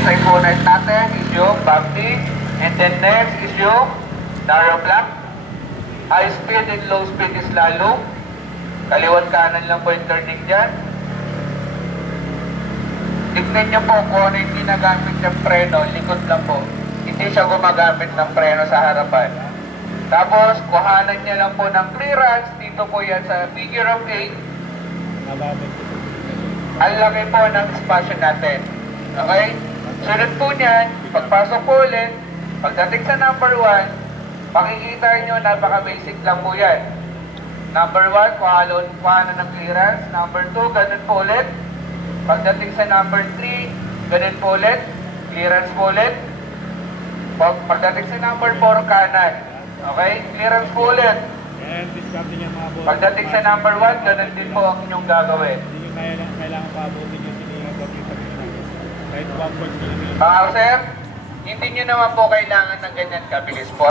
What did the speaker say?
side bonnet natin is yung bumpy. And then next is yung narrow block. High speed and low speed is slalom. Kaliwat kanan lang po yung turning dyan. Tignan niyo po kung ano yung ginagamit ng preno, likod lang po. Hindi siya gumagamit ng preno sa harapan. Tapos, kuhanan niya lang po ng clearance. Dito po yan sa figure of 8. Ang laki po ng spasyo natin. Okay? Sunod po niyan, pagpasok po ulit, pagdating sa number 1, makikita nyo, napaka-basic lang po yan. Number 1, kuhanan ng clearance. Number 2, ganun po ulit. Pagdating sa number 3, ganun po ulit. Clearance po ulit. Pagdating sa number 4, kanan. Okay? Clearance po ulit. Pagdating sa number 1, ganun din po ang inyong gagawin. Hindi nyo kailangan paabutin yung siningang pagkita sa gitna. Kahit 1.0 km. Sir, hindi nyo naman po kailangan ng ganyan kabilis po.